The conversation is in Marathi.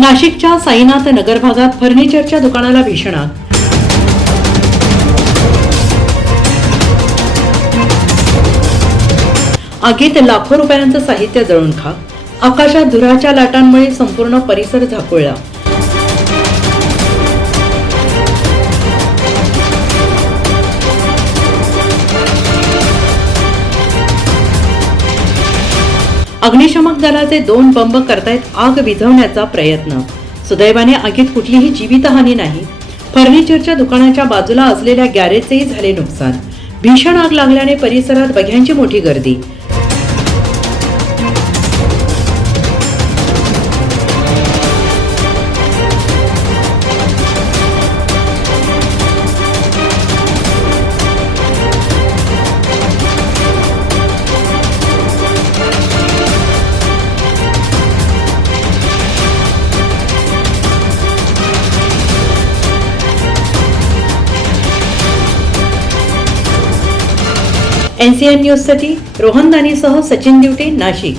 नाशिकच्या साईनाथ नगर भागात फर्निचरच्या दुकानाला भीषण आग. आगीत लाखो रुपयांचं साहित्य जळून खाक. आकाशात धुराच्या लाटांमुळे संपूर्ण परिसर झाकोळला. अग्निशमक दलाचे दोन बंब करतायत आग विझवण्याचा प्रयत्न. सुदैवाने आगीत कुठलीही जीवितहानी नाही. फर्निचरच्या दुकानाच्या बाजूला असलेल्या गॅरेजचेही झाले नुकसान. भीषण आग लागल्याने परिसरात बघ्यांची मोठी गर्दी. एनसीएन न्यूजसाठी रोहन दानीसह सचिन दिवटे नाशिक.